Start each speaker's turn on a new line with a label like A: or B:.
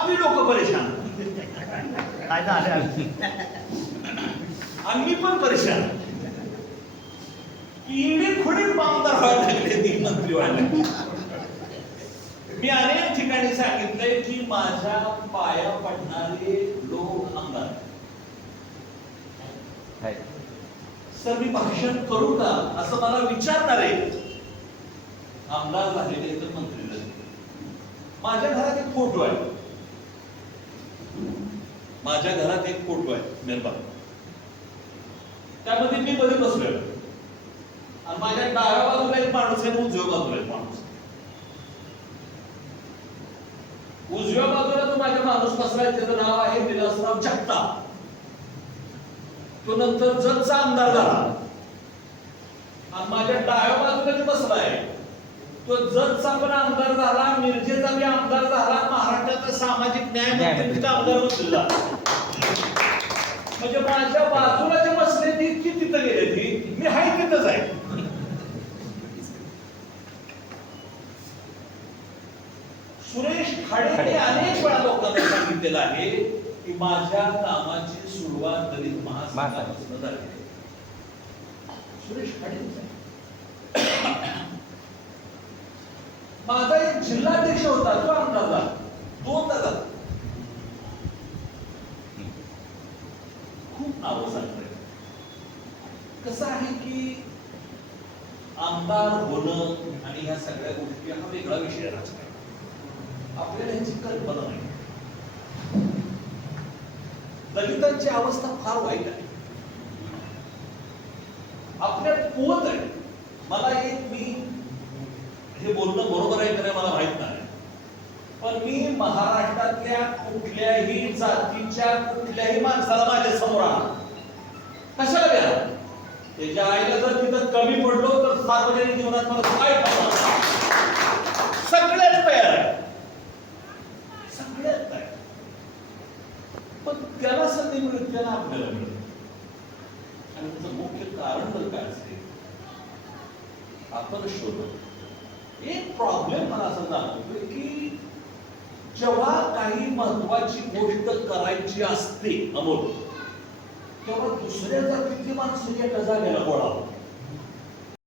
A: आपली लोक परेशान.
B: काय झालं?
A: मी पण परेशान. इडी खुडी आमदार व्हायला लागले ती मंत्री व्हायला. मी अनेक ठिकाणी सांगितलंय की माझ्या पाया पडणारे लोक आमदार
B: आहे.
A: सर मी भाषण करू का? असं मला विचारणारे आमदार झालेले तर मंत्री झाले माझ्या घरात एक फोटो आहे. माझ्या घरात एक फोटो आहे मेहरबान त्यामध्ये मी मध्ये बसलोय. आणि माझ्या डाव्या बाजूला एक माणूस आहे उजव्या बाजूला एक माणूस. उजव्या बाजूला तो माझ्या माणूस बसलाय त्याचं नाव आहे विलासराव जगताप. तो नंतर जगचा आमदार झाला. आणि माझ्या डाव्या बाजूला बसलाय तो जगचा पण आमदार झाला मिरजेचा बी आमदार झाला सामाजिक न्याय मंत्रीचा आमदार बसलेला म्हणजे माझ्या बाजूला जे बसले ती ती तिथं गेले ती मी हाय तिथंच आहे. सुरेश खाडे. अनेक वेळा लोकांना सांगितलेलं आहे की माझ्या कामाची सुरुवात दलित महासंघापासून झाली. सुरेश आहे. माझा एक जिल्हाध्यक्ष होता तो आमदार झाला दोनदा झाला खूप नावं सांगतोय कसं आहे की आमदार होणं आणि ह्या सगळ्या गोष्टी हा वेगळा विषय आहे. राजकारण आपल्याला ह्याची कल्पना नाही. दलितांची अवस्था फार वाईट आहे. आपल्यात कुवत आहे. मला एक मी हे बोलणं बरोबर आहे का मला माहीत नाही. पण मी महाराष्ट्रातल्या कुठल्याही जातीच्या कुठल्याही माणसाला माझ्या कशाला द्या त्याच्या आईला जर तिथं कमी पडलो तर सार्वजनिक जीवनात मला काय सगळ्यात तयार आहे सगळ्यात तयार पण त्याला संधी मिळत त्याला आपल्याला मिळत आणि त्याचं मुख्य कारण जर काय असेल आपण शोधत एक प्रॉब्लेम मला असं जाणवतोय की जेव्हा काही महत्वाची गोष्ट करायची असते अमोल तेव्हा दुसऱ्या जातीची माणसं एका म्हणजे जागेला गोळा होतात.